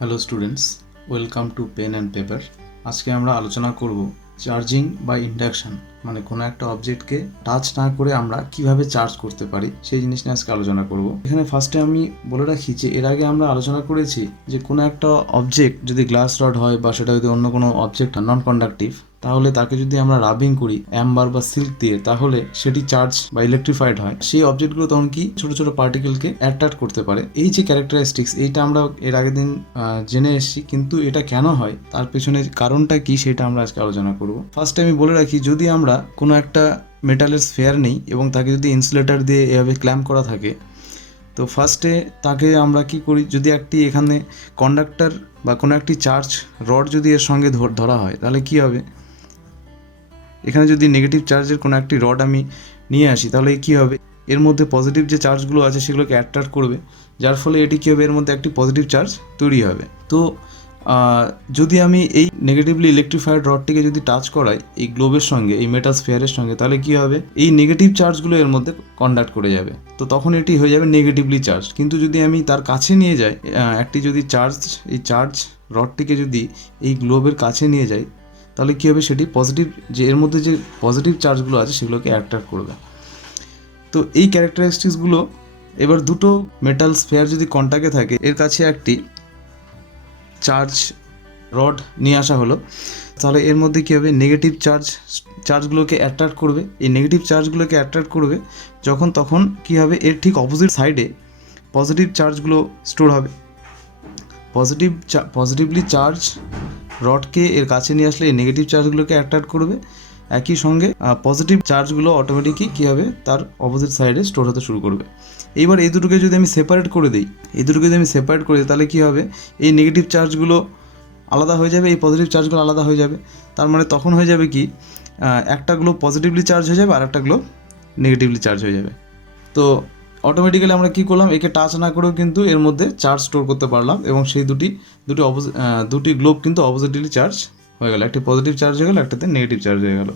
Hello students, welcome to pen and paper. আজকে আমরা আলোচনা করব চার্জিং বা ইন্ডাকশন, মানে কোনো একটা অবজেক্টকে টাচ না করে আমরা কিভাবে চার্জ করতে পারি সেই জিনিস নিয়ে আজকে আলোচনা করব। এখানে ফার্স্টে আমি বলে রাখি যে এর আগে আমরা আলোচনা করেছি যে কোনো একটা অবজেক্ট যদি গ্লাস রড হয় বা সেটা যদি অন্য কোনো অবজেক্ট নন কন্ডাক্টিভ, তাহলে তাকে যদি আমরা রাবিং করি অ্যাম্বার বা সিল্ক দিয়ে, তাহলে সেটি চার্জ বা ইলেকট্রিফাইড হয়। সেই অবজেক্টগুলো তখন কি ছোট ছোট পার্টিকেলকে অ্যাট্রাক্ট করতে পারে। এই যে ক্যারেক্টারিস্টিক্স, এইটা আমরা এর আগের দিন জেনে এসেছি, কিন্তু এটা কেন হয় তার পেছনে কারণটা কি সেটা আমরা আজকে আলোচনা করব। ফার্স্টে আমি বলে রাখি, যদি আমরা কোনো একটা মেটালের স্ফেয়ার নেই এবং তাকে যদি ইনসুলেটর দিয়ে এভাবে ক্ল্যাম্প করা থাকে, তো ফার্স্টে তাকে আমরা কি করি, যদি একটি এখানে কন্ডাক্টর বা কোনো একটি চার্জ রড যদি এর সঙ্গে ধরা হয়, তাহলে কি হবে, এখানে যদি নেগেটিভ চার্জের কোনো একটি রড আমি নিয়ে আসি, তাহলে কি হবে, এর মধ্যে পজিটিভ যে চার্জগুলো আছে সেগুলোকে অ্যাট্রাক্ট করবে, যার ফলে এটি কী হবে, এর মধ্যে একটি পজিটিভ চার্জ তৈরি হবে। তো যদি আমি এই নেগেটিভলি ইলেকট্রিফাইড রডটিকে যদি টাচ করাই এই গ্লোবের সঙ্গে, এই মেটাল স্ফেয়ারের সঙ্গে, তাহলে কী হবে, এই নেগেটিভ চার্জগুলো এর মধ্যে কন্ডাক্ট করে যাবে, তো তখন এটি হয়ে যাবে নেগেটিভলি চার্জ। কিন্তু যদি আমি তার কাছে নিয়ে যাই একটি যদি চার্জ, এই চার্জ রডটিকে যদি এই গ্লোবের কাছে নিয়ে যাই, তাহলে কী হবে, সেটি পজিটিভ, যে এর মধ্যে যে পজিটিভ চার্জগুলো আছে সেগুলোকে অ্যাট্রাক্ট করবে। তো এই ক্যারেক্টারিস্টিক্সগুলো, এবার দুটো মেটাল স্ফেয়ার যদি কন্ট্যাক্টে থাকে, এর কাছে একটি চার্জ রড নিয়ে আসা হলো, তাহলে এর মধ্যে কী হবে, নেগেটিভ চার্জগুলোকে অ্যাট্রাক্ট করবে। এই নেগেটিভ চার্জগুলোকে অ্যাট্রাক্ট করবে যখন, তখন কী হবে, এর ঠিক অপোজিট সাইডে পজিটিভ চার্জগুলো স্টোর হবে। পজিটিভলি চার্জ রডকে এর কাছে নিয়ে আসলে এই নেগেটিভ চার্জগুলোকে অ্যাট্রাক্ট করবে, একই সঙ্গে পজিটিভ চার্জগুলো অটোমেটিকই কী হবে, তার অপোজিট সাইডে স্টোর হতে শুরু করবে। এইবার এই দুটোকে যদি আমি সেপারেট করে দিই, তাহলে কী হবে, এই নেগেটিভ চার্জগুলো আলাদা হয়ে যাবে, এই পজিটিভ চার্জগুলো আলাদা হয়ে যাবে। তার মানে তখন হয়ে যাবে কি, একটা গ্লোব পজিটিভলি চার্জ হয়ে যাবে আর একটা গ্লোব নেগেটিভলি চার্জ হয়ে যাবে। তো অটোমেটিক্যালি আমরা কী করলাম, একে টাচ না করেও কিন্তু এর মধ্যে চার্জ স্টোর করতে পারলাম, এবং সেই দুটি গ্লোব কিন্তু অপোজিটলি চার্জ হয়ে গেল, একটি পজিটিভ চার্জ হয়ে গেল, একটাতে নেগেটিভ চার্জ হয়ে গেল।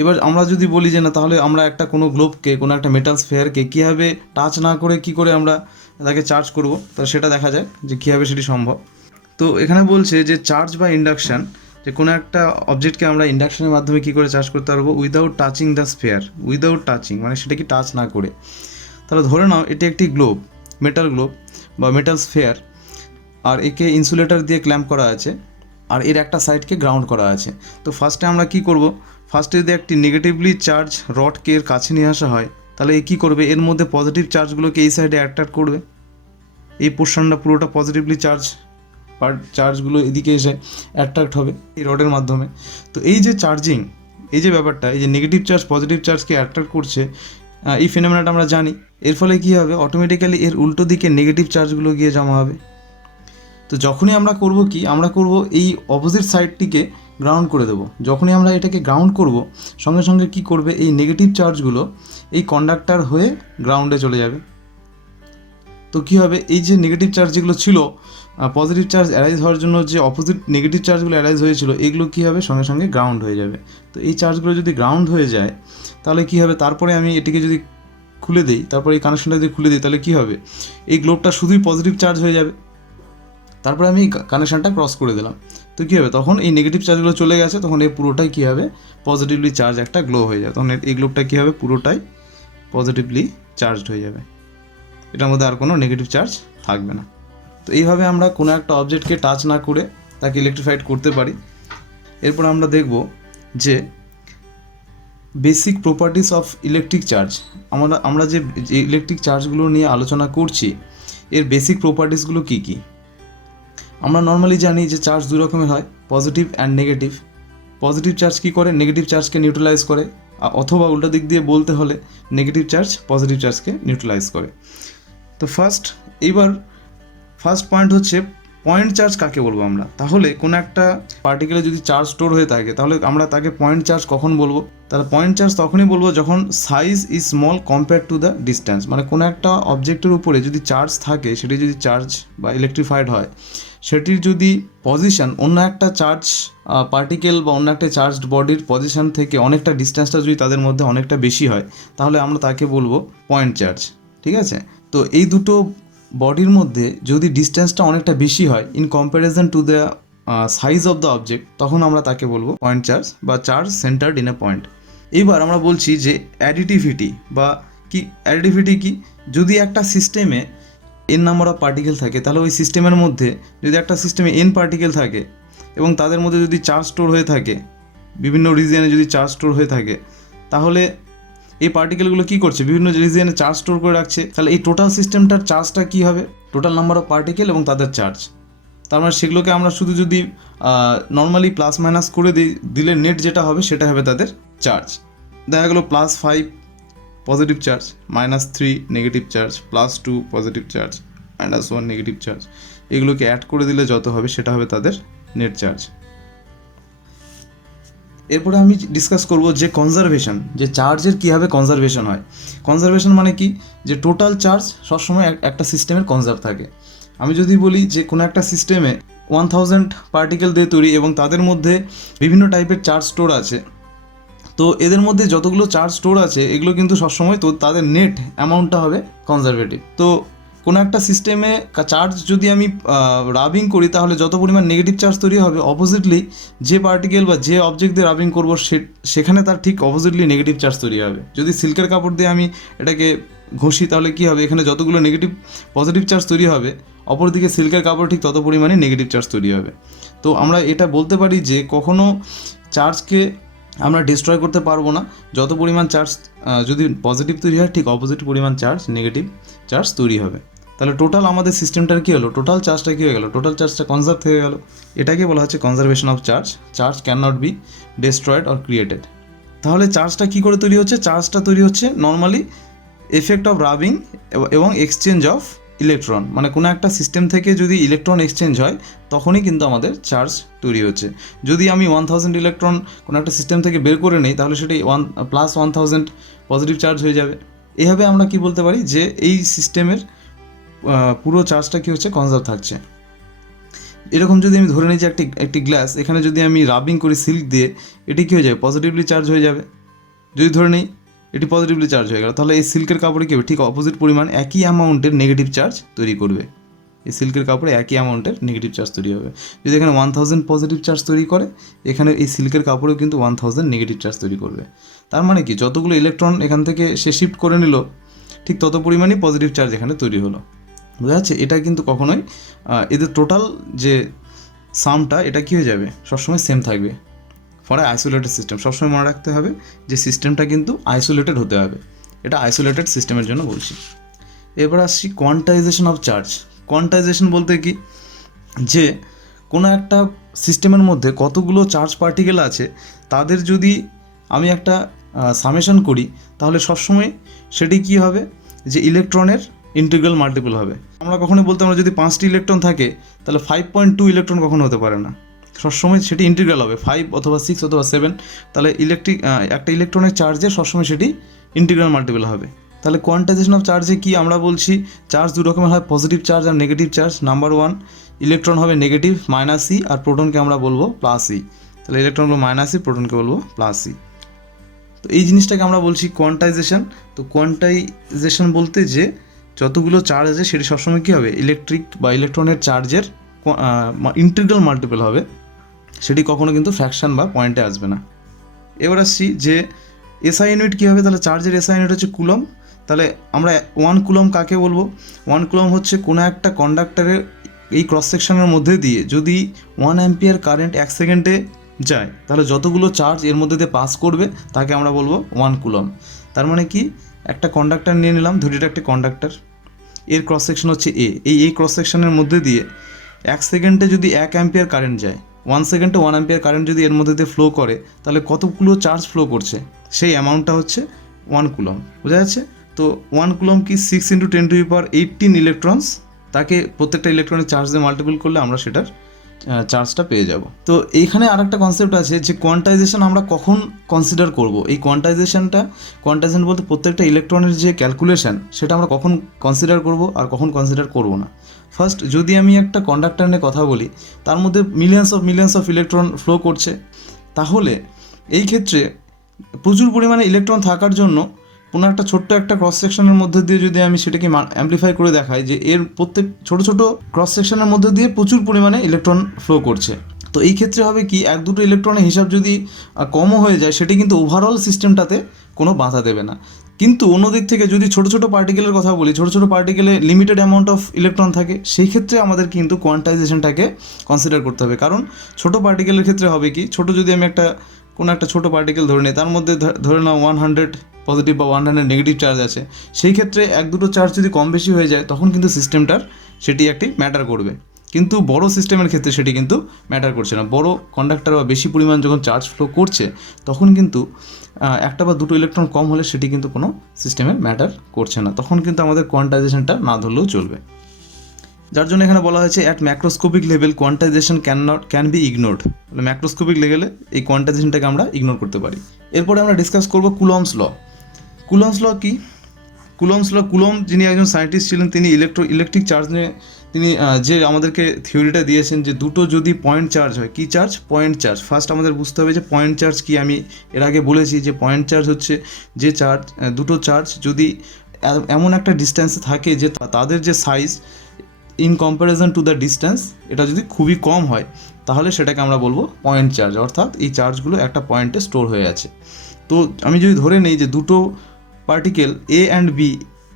এবার আমরা যদি বলি যে না, তাহলে আমরা একটা কোনো গ্লোবকে, কোনো একটা মেটাল স্ফেয়ারকে কীভাবে টাচ না করে কী করে আমরা তাকে চার্জ করব, তো সেটা দেখা যায় যে কীভাবে সেটি সম্ভব। তো এখানে বলছে যে চার্জ বা ইন্ডাকশান, যে কোনো একটা অবজেক্টকে আমরা ইন্ডাকশনের মাধ্যমে কী করে চার্জ করতে পারবো, without touching the sphere. Without touching মানে সেটাকে টাচ না করে। তাহলে ধরে নাও এটি একটি গ্লোব, মেটাল গ্লোব বা মেটাল স্ফেয়ার, আর একে ইনসুলেটর দিয়ে ক্ল্যাম্প করা আছে, আর এর একটা সাইডকে গ্রাউন্ড করা আছে। তো ফার্স্টে আমরা কি করব, ফার্স্টে যদি একটি নেগেটিভলি চার্জ রডকে এর কাছে নিয়ে আসা হয়, তাহলে এ কী করবে, এর মধ্যে পজিটিভ চার্জগুলোকে এই সাইডে অ্যাট্রাক্ট করবে, এই পোর্শনটা পুরোটা পজিটিভলি চার্জগুলো এদিকে এসে অ্যাট্রাক্ট হবে এই রডের মাধ্যমে। তো এই যে চার্জিং, এই যে ব্যাপারটা, এই যে নেগেটিভ চার্জ পজিটিভ চার্জকে অ্যাট্রাক্ট করছে, এই ফিনোমেনাটা আমরা জানি। এর ফলে কী হবে, অটোমেটিক্যালি এর উল্টো দিকে নেগেটিভ চার্জগুলো গিয়ে জমা হবে। তো যখনই আমরা করব কি, আমরা করব এই অপোজিট সাইডটিকে গ্রাউন্ড করে দেবো। যখনই আমরা এটাকে গ্রাউন্ড করব, সঙ্গে সঙ্গে কি করবে, এই নেগেটিভ চার্জগুলো এই কন্ডাক্টর হয়ে গ্রাউন্ডে চলে যাবে। তো কী হবে, এই যে নেগেটিভ চার্জ যেগুলো ছিল, পজিটিভ চার্জ অ্যারাইজ হওয়ার জন্য যে অপোজিট নেগেটিভ চার্জগুলো অ্যারাইজ হয়েছিল, এগুলো কী হবে, সঙ্গে সঙ্গে গ্রাউন্ড হয়ে যাবে। তো এই চার্জগুলো যদি গ্রাউন্ড হয়ে যায়, তাহলে কী হবে, তারপরে আমি এটিকে যদি খুলে দিই, তারপরে এই কানেকশনটা যদি খুলে দিই, তাহলে কী হবে, এই গ্লোবটা শুধুই পজিটিভ চার্জ হয়ে যাবে। তারপরে আমি কানেকশানটা ক্রস করে দিলাম, তো কী হবে, তখন এই নেগেটিভ চার্জগুলো চলে গেছে, তখন এই পুরোটাই কী হবে, পজিটিভলি চার্জ একটা গ্লো হয়ে যায়। তখন এই গ্লোবটা কী হবে, পুরোটাই পজিটিভলি চার্জড হয়ে যাবে, এটার মধ্যে আর কোনো নেগেটিভ চার্জ থাকবে না। তো এইভাবে আমরা কোনো একটা অবজেক্টকে টাচ না করে তাকে ইলেকট্রিফাইড করতে পারি। এরপর আমরা দেখব যে basic properties of electric charge. আমরা যে ইলেকট্রিক চার্জগুলো নিয়ে আলোচনা করছি, এর বেসিক প্রপার্টিসগুলো কী কী। আমরা নর্মালি জানি যে চার্জ দুই রকমের হয়, positive and negative. Positive charge কী করে, নেগেটিভ চার্জকে নিউট্রালাইজ করে, অথবা উল্টো দিক দিয়ে বলতে হলে নেগেটিভ চার্জ পজিটিভ চার্জকে নিউট্রালাইজ করে। তো ফার্স্ট পয়েন্ট হচ্ছে পয়েন্ট চার্জ কাকে বলবো আমরা। তাহলে কোনো একটা পার্টিকেলে যদি চার্জ স্টোর হয়ে থাকে, তাহলে আমরা তাকে পয়েন্ট চার্জ কখন বলবো, তাহলে পয়েন্ট চার্জ তখনই বলবো যখন size is small compare to the distance. মানে কোনো একটা অবজেক্টের উপরে যদি চার্জ থাকে, সেটি যদি চার্জ বা ইলেকট্রিফাইড হয়, সেটির যদি পজিশন অন্য একটা চার্জ পার্টিকেল বা অন্য একটা চার্জড বডির পজিশন থেকে অনেকটা ডিস্ট্যান্সটা যদি তাদের মধ্যে অনেকটা বেশি হয়, তাহলে আমরা তাকে বলবো পয়েন্ট চার্জ। ঠিক আছে, তো এই দুটো বডির মধ্যে যদি ডিস্টেন্সটা অনেকটা বেশি হয় in comparison to the size of the object, তখন আমরা তাকে বলবো পয়েন্ট চার্জ বা charge centred in a point. এইবার আমরা বলছি যে অ্যাডিটিভিটি বা কি অ্যাডিটিভিটি কি, যদি একটা সিস্টেমে এন নাম্বার অফ পার্টিকেল থাকে তাহলে ওই সিস্টেমের মধ্যে যদি একটা সিস্টেমে এন পার্টিকেল থাকে এবং তাদের মধ্যে যদি চার্জ স্টোর হয়ে থাকে, বিভিন্ন রিজিয়নে যদি চার্জ স্টোর হয়ে থাকে, তাহলে এই পার্টিকেলগুলো কী করছে, বিভিন্ন রিজিয়নে চার্জ স্টোর করে রাখছে। তাহলে এই টোটাল সিস্টেমটার চার্জটা কী হবে, টোটাল নাম্বার অফ পার্টিকেল এবং তাদের চার্জ। তার মানে সেগুলোকে আমরা শুধু যদি নর্মালি প্লাস মাইনাস করে দিলে নেট যেটা হবে সেটা হবে তাদের চার্জ। দেখা গেলো +5 positive charge, -3 negative charge, +2 positive charge, -1 negative charge. এগুলোকে অ্যাড করে দিলে যত হবে সেটা হবে তাদের নেট চার্জ। এরপরে আমি ডিসকাস করব যে কনজারভেশন, যে চার্জের কীভাবে কনজারভেশন হয়। কনজারভেশন মানে কি, যে টোটাল চার্জ সবসময় একটা সিস্টেমের কনজার্ভ থাকে। আমি যদি বলি যে কোনো একটা সিস্টেমে 1000 পার্টিকেল দিয়ে তৈরি এবং তাদের মধ্যে বিভিন্ন টাইপের চার্জ স্টোর আছে, তো এদের মধ্যে যতগুলো চার্জ স্টোর আছে এগুলো কিন্তু সবসময় তো তাদের নেট অ্যামাউন্টটা হবে কনজারভেটিভ। তো কোনো একটা সিস্টেমে চার্জ যদি আমি রাবিং করি তাহলে যত পরিমাণ নেগেটিভ চার্জ তৈরি হবে, অপোজিটলি যে পার্টিকেল বা যে অবজেক্ট দিয়ে রাবিং করবো সেখানে তার ঠিক অপোজিটলি নেগেটিভ চার্জ তৈরি হবে। যদি সিল্কের কাপড় দিয়ে আমি এটাকে ঘষি তাহলে কী হবে, এখানে যতগুলো পজিটিভ চার্জ তৈরি হবে, অপরদিকে সিল্কের কাপড় ঠিক তত পরিমাণে নেগেটিভ চার্জ তৈরি হবে। তো আমরা এটা বলতে পারি যে কখনো চার্জকে আমরা ডিস্ট্রয় করতে পারবো না। যত পরিমাণ চার্জ যদি পজিটিভ তৈরি হয়, ঠিক অপোজিট পরিমাণ চার্জ নেগেটিভ চার্জ তৈরি হবে। তাহলে টোটাল আমাদের সিস্টেমটার কী হলো, টোটাল চার্জটা কী হয়ে গেল, টোটাল চার্জটা কনজার্ভ হয়ে গেল। এটাকে বলা হচ্ছে conservation of charge. Charge can not be destroyed or created. তাহলে চার্জটা কী করে তৈরি হচ্ছে, চার্জটা তৈরি হচ্ছে নর্মালি এফেক্ট অফ রাবিং এবং এক্সচেঞ্জ অফ ইলেকট্রন। মানে কোনো একটা সিস্টেম থেকে যদি ইলেকট্রন এক্সচেঞ্জ হয় তখনই কিন্তু আমাদের চার্জ তৈরি হচ্ছে। যদি আমি 1000 ইলেকট্রন কোনো একটা সিস্টেম থেকে বের করে নিই তাহলে সেটি +1000 পজিটিভ চার্জ হয়ে যাবে। এভাবে আমরা কি বলতে পারি যে এই সিস্টেমের পুরো চার্জটা কী হচ্ছে, কনজার্ভ থাকছে। এরকম যদি আমি ধরে নিই যে একটি গ্লাস, এখানে যদি আমি রাবিং করি সিল্ক দিয়ে, এটি কী হয়ে যাবে, পজিটিভলি চার্জ হয়ে যাবে। যদি ধরে নিই এটি পজিটিভলি চার্জ হয়ে গেল, তাহলে এই সিল্কের কাপড়ে কী হবে, ঠিক অপোজিট পরিমাণ একই অ্যামাউন্টের নেগেটিভ চার্জ তৈরি করবে। এই সিল্কের কাপড়ে একই অ্যামাউন্টের নেগেটিভ চার্জ তৈরি হবে। যদি এখানে 1000 পজিটিভ চার্জ তৈরি করে, এখানে এই সিল্কের কাপড়েও কিন্তু 1000 নেগেটিভ চার্জ তৈরি করবে। তার মানে কি, যতগুলো ইলেকট্রন এখান থেকে সে শিফট করে নিল, ঠিক তত পরিমাণই পজিটিভ চার্জ এখানে তৈরি হলো। বোঝা যাচ্ছে? এটা কিন্তু কখনোই এদের টোটাল যে সামটা এটা কী হয়ে যাবে, সবসময় সেম থাকবে ফর আইসোলেটেড সিস্টেম। সবসময় মনে রাখতে হবে যে সিস্টেমটা কিন্তু আইসোলেটেড হতে হবে। এটা আইসোলেটেড সিস্টেমের জন্য বলছি। এবার আসছি কোয়ান্টাইজেশন অফ চার্জ। কোয়ান্টাইজেশন বলতে কি, যে কোনো একটা সিস্টেমের মধ্যে কতগুলো চার্জ পার্টিকেল আছে তাদের যদি আমি একটা সামেশন করি তাহলে সবসময় সেটি কী হবে, যে ইলেকট্রনের ইন্টিগ্রাল মাল্টিপল হবে। আমরা কখনোই বলতে আমরা যদি 5টি ইলেকট্রন থাকে তাহলে 5.2 ইলেকট্রন কখনো হতে পারে না। সবসময় সেটি ইন্টিগ্রাল হবে, 5 অথবা 6 অথবা 7। তাহলে একটা ইলেকট্রনের চার্জে সবসময় সেটি ইন্টিগ্রাল মাল্টিপল হবে। তাহলে কোয়ান্টাইজেশন অফ চার্জে কি আমরা বলছি, চার্জ দু রকমের হয়, পজিটিভ চার্জ আর নেগেটিভ চার্জ। নাম্বার 1, ইলেকট্রন হবে নেগেটিভ -e আর প্রোটনকে আমরা বলবো +e। তাহলে ইলেকট্রন বলবো -e, প্রোটনকে বলবো +e। তো এই জিনিসটাকে আমরা বলছি কোয়ান্টাইজেশন। তো কোয়ান্টাইজেশন বলতে যে যতগুলো চার্জ আছে সেটি সবসময় কী হবে, ইলেকট্রিক বা ইলেকট্রনের চার্জের ইন্টিগ্রাল মাল্টিপল হবে, সেটি কখনো কিন্তু ফ্র্যাকশন বা পয়েন্টে আসবে না। এবার আসছি যে এসআই ইউনিট কী হবে, তাহলে চার্জের এসআই ইউনিট হচ্ছে কুলম। তাহলে আমরা 1 কুলম কাকে বলবো, 1 কুলম হচ্ছে কোনো একটা কন্ডাক্টরের এই ক্রস সেকশনের মধ্যে দিয়ে যদি 1 অ্যাম্পিয়ার কারেন্ট 1 সেকেন্ডে যায় তাহলে যতগুলো চার্জ এর মধ্যে দিয়ে পাস করবে তাকে আমরা বলবো 1 কুলম। তার মানে কি, একটা কন্ডাক্টর নিয়ে নিলাম, ধরি এটা একটা কন্ডাক্টর, এর ক্রস সেকশন হচ্ছে এই ক্রস সেকশনের মধ্যে দিয়ে 1 সেকেন্ডে যদি 1 অ্যাম্পিয়ার কারেন্ট যায়, 1 সেকেন্ডে 1 অ্যাম্পিয়ার কারেন্ট যদি এর মধ্যে দিয়ে ফ্লো করে তাহলে কতগুলো চার্জ ফ্লো করছে, সেই অ্যামাউন্টটা হচ্ছে 1 কুলম। বোঝা যাচ্ছে? তো 1 কুলম কি 6 × 10⁻18 ইলেকট্রনস, তাকে প্রত্যেকটা ইলেকট্রনের চার্জ দিয়ে মাল্টিপল করলে আমরা সেটার চার্জটা পেয়ে যাব। তো এইখানে আরেকটা কনসেপ্ট আছে যে কোয়ান্টাইজেশন আমরা কখন কনসিডার করব। এই কোয়ান্টাইজেশন বলতে প্রত্যেকটা ইলেকট্রনের যে ক্যালকুলেশন সেটা আমরা কখন কনসিডার করব আর কখন কনসিডার করব না। ফার্স্ট, যদি আমি একটা কন্ডাক্টর নিয়ে কথা বলি, তার মধ্যে মিলিয়ন্স অফ ইলেকট্রন ফ্লো করছে, তাহলে এই ক্ষেত্রে প্রচুর পরিমাণে ইলেকট্রন থাকার জন্য কোনো একটা ছোট্ট একটা ক্রস সেকশনের মধ্যে দিয়ে যদি আমি সেটাকে অ্যাম্পলিফাই করে দেখাই যে এর প্রত্যেক ছোট ছোট ক্রস সেকশনের মধ্যে দিয়ে প্রচুর পরিমাণে ইলেকট্রন ফ্লো করছে, তো এই ক্ষেত্রে হবে কি এক দুটো ইলেকট্রনের হিসাব যদি কমও হয়ে যায় সেটি কিন্তু ওভারঅল সিস্টেমটাতে কোনো বাধা দেবে না। কিন্তু অন্যদিক থেকে যদি ছোট ছোট পার্টিকেলের কথা বলি, ছোট ছোট পার্টিকেলে লিমিটেড অ্যামাউন্ট অফ ইলেকট্রন থাকে, সেই ক্ষেত্রে আমাদের কিন্তু কোয়ান্টাইজেশনটাকে কনসিডার করতে হবে। কারণ ছোট পার্টিকেলের ক্ষেত্রে হবে কি, ছোট যদি আমি কোনো একটা ছোটো পার্টিকেল ধরে নিই, তার মধ্যে ধরে নাও 100 পজিটিভ বা 100 নেগেটিভ চার্জ আছে, সেই ক্ষেত্রে এক দুটো চার্জ যদি কম বেশি হয়ে যায় তখন কিন্তু সিস্টেমটার সেটি একটি ম্যাটার করবে। কিন্তু বড় সিস্টেমের ক্ষেত্রে সেটি কিন্তু ম্যাটার করছে না। বড় কন্ডাক্টর বা বেশি পরিমাণ যখন চার্জ ফ্লো করছে তখন কিন্তু একটা বা দুটো ইলেকট্রন কম হলে সেটি কিন্তু কোনো সিস্টেমে ম্যাটার করছে না, তখন কিন্তু আমাদের কোয়ান্টাইজেশনটা না ধরলেও চলবে। যার জন্য এখানে বলা হয়েছে at macroscopic level quantisation can be ignored. Macroscopic লেভেলে এই কোয়ান্টাইজেশনটাকে আমরা ইগনোর করতে পারি। এরপরে আমরা ডিসকাস করব কুলম্বস ল। কুলম্বস ল কি? কুলম্বস ল, কুলম্ব যিনি একজন সায়েন্টিস্ট ছিলেন, তিনি ইলেকট্রিক চার্জ নিয়ে তিনি যে আমাদেরকে থিওরিটা দিয়েছেন যে দুটো যদি পয়েন্ট চার্জ হয়, কি চার্জ? Point charge. ফার্স্ট আমাদের বুঝতে হবে যে পয়েন্ট চার্জ কি। আমি এর আগে বলেছি যে পয়েন্ট চার্জ হচ্ছে যে চার্জ, দুটো চার্জ যদি এমন একটা ডিস্ট্যান্সে থাকে যে তাদের যে size in comparison two the distance এটা যদি খুবই কম হয় তাহলে সেটাকে আমরা বলবো পয়েন্ট চার্জ, অর্থাৎ এই চার্জগুলো একটা পয়েন্টে স্টোর হয়ে আছে। তো আমি যদি ধরে নিই যে দুটো পার্টিকেল এ অ্যান্ড বি,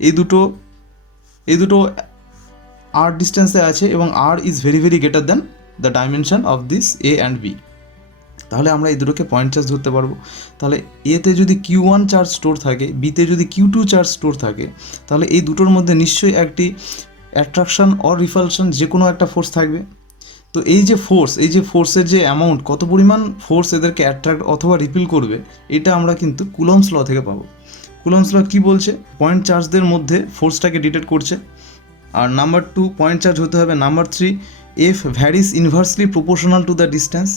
এই দুটো আর ডিস্ট্যান্সে আছে এবং r is very very greater than the dimension of this A and B, তাহলে আমরা এই দুটোকে পয়েন্ট চার্জ ধরতে পারবো। তাহলে এতে যদি Q1 চার্জ স্টোর থাকে, বিতে যদি Q2 চার্জ স্টোর থাকে, তাহলে এই দুটোর মধ্যে নিশ্চয়ই একটি অ্যাট্রাকশন অর রিপালশন যে কোনো একটা ফোর্স থাকবে। তো এই যে ফোর্সের যে অ্যামাউন্ট, কত পরিমাণ ফোর্স এদেরকে অ্যাট্রাক্ট অথবা রিপিল করবে, এটা আমরা কিন্তু কুলম্বস ল থেকে পাবো। কুলম্বস ল কী বলছে? পয়েন্ট চার্জদের মধ্যে ফোর্সটাকে ডিটেক্ট করছে। আর নাম্বার 2 পয়েন্ট চার্জ হতে হবে। Number 3 F varies inversely proportional to the distance.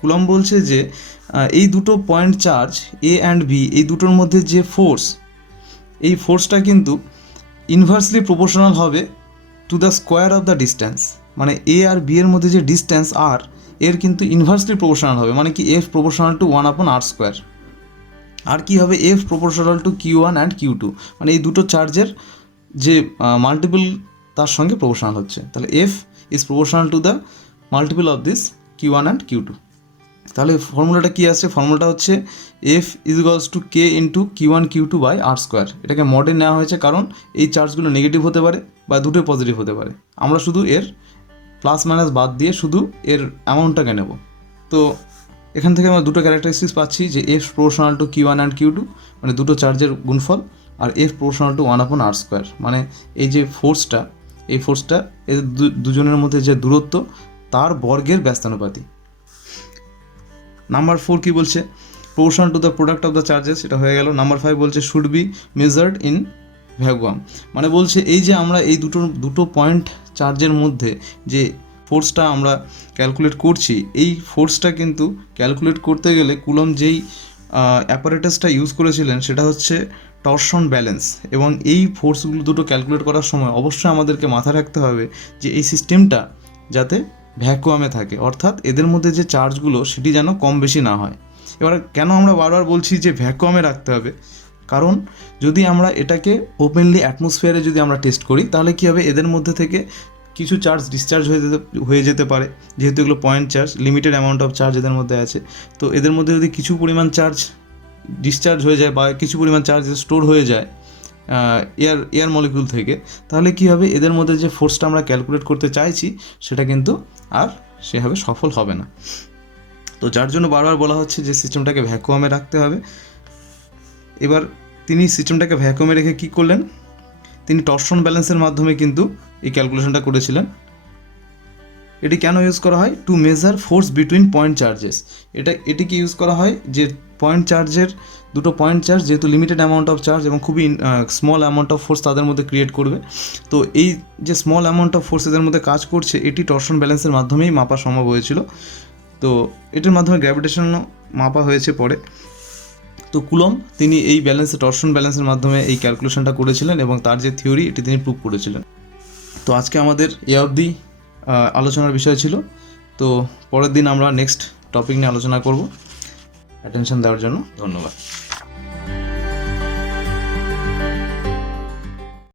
Coulomb বলছে যে এই দুটো point charge A and B, এই দুটোর মধ্যে যে ফোর্স, এই ফোর্সটা কিন্তু ইনভার্সলি প্রপোর্শনাল হবে to the square of the distance. মানে এ আর বি এর মধ্যে যে ডিস্ট্যান্স আর, এর কিন্তু ইনভার্সলি প্রপোর্শনাল হবে। মানে কি এফ প্রপোর্শনাল টু 1/r²। আর কি হবে? F proportional to Q1 and Q2। মানে এই দুটো চার্জের যে মাল্টিপল তার সঙ্গে প্রপোর্শনাল হচ্ছে। তাহলে F is proportional to the multiple of this Q1 and Q2। তাহলে ফর্মুলাটা কী আছে? ফর্মুলাটা হচ্ছে F equals to K into Q1 Q2 by r²। এটাকে মডে নেওয়া হয়েছে কারণ এই চার্জগুলো নেগেটিভ হতে পারে বা দুটোই পজিটিভ হতে পারে। আমরা শুধু এর প্লাস মাইনাস বাদ দিয়ে শুধু এর অ্যামাউন্টটাকে নেব। তো এখান থেকে আমরা দুটো ক্যারেক্টারিস্টিক্স পাচ্ছি যে F proportional to Q1 and Q2 মানে দুটো চার্জের গুণফল, আর এফ প্রপোর্শনাল টু 1/r² মানে এই যে ফোর্সটা, এই ফোর্সটা এদের দুজনের মধ্যে যে দূরত্ব তার বর্গের ব্যস্তানুপাতি। নাম্বার 4 কী বলছে? Proportional to the product of the charges, এটা হয়ে গেল। নাম্বার 5 বলছে should be measured in vacuum. মানে বলছে এই যে আমরা এই দুটো পয়েন্ট চার্জের মধ্যে যে ফোর্সটা আমরা ক্যালকুলেট করছি, এই ফোর্সটা কিন্তু ক্যালকুলেট করতে গেলে কুলম্ব যেই অ্যাপারেটাসটা ইউজ করেছিলেন সেটা হচ্ছে টরশন ব্যালেন্স। এবং এই ফোর্সগুলো দুটো ক্যালকুলেট করার সময় অবশ্যই আমাদেরকে মাথায় রাখতে হবে যে এই সিস্টেমটা যাতে ভ্যাকুয়ামে থাকে, অর্থাৎ এদের মধ্যে যে চার্জগুলো সেটি যেন কম বেশি না হয়। এবার কেন আমরা বারবার বলছি যে ভ্যাকুয়ামে রাখতে হবে? কারণ যদি আমরা এটাকে ওপেনলি অ্যাটমসফিয়ারে যদি আমরা টেস্ট করি তাহলে কী হবে? এদের মধ্যে থেকে কিছু চার্জ ডিসচার্জ হয়ে যেতে পারে, যেহেতু এগুলো point charge, limited amount of charge এদের মধ্যে আছে। তো এদের মধ্যে যদি কিছু পরিমাণ চার্জ ডিসচার্জ হয়ে যায় বা কিছু পরিমাণ চার্জ স্টোর হয়ে যায় এয়ার মলিকুল থেকে, তাহলে কী হবে? এদের মধ্যে যে ফোর্সটা আমরা ক্যালকুলেট করতে চাইছি সেটা কিন্তু আর সেভাবে সফল হবে না। তো যার জন্য বারবার বলা হচ্ছে যে সিস্টেমটাকে ভ্যাকুয়ামে রাখতে হবে। এবার তিনি সিস্টেমটাকে ভ্যাকুয়ামে রেখে কী করলেন? তিনি টরশন ব্যালেন্সের মাধ্যমে কিন্তু এই ক্যালকুলেশনটা করেছিলেন। এটি কেন ইউজ করা হয়? To measure force between point charges. এটিকে ইউজ করা হয় যে পয়েন্ট চার্জের দুটো পয়েন্ট চার্জ যেহেতু লিমিটেড অ্যামাউন্ট অফ চার্জ এবং খুবই স্মল অ্যামাউন্ট অফ ফোর্স তাদের মধ্যে ক্রিয়েট করবে, তো এই যে স্মল অ্যামাউন্ট অফ ফোর্স এদের মধ্যে কাজ করছে এটি টরশন ব্যালেন্সের মাধ্যমেই মাপা সম্ভব হয়েছিল। তো এটির মাধ্যমে গ্র্যাভিটেশনও মাপা হয়েছে পরে। তো কুলম্ব তিনি এই টরশন ব্যালেন্সের মাধ্যমে এই ক্যালকুলেশনটা করেছিলেন এবং তার যে থিওরি এটি তিনি প্রুভ করেছিলেন। তো আজকে আমাদের এ অবধি আলোচনার বিষয় ছিল। তো পরের দিন আমরা নেক্সট টপিক নিয়ে আলোচনা করব। অ্যাটেনশন দেওয়ার জন্য ধন্যবাদ।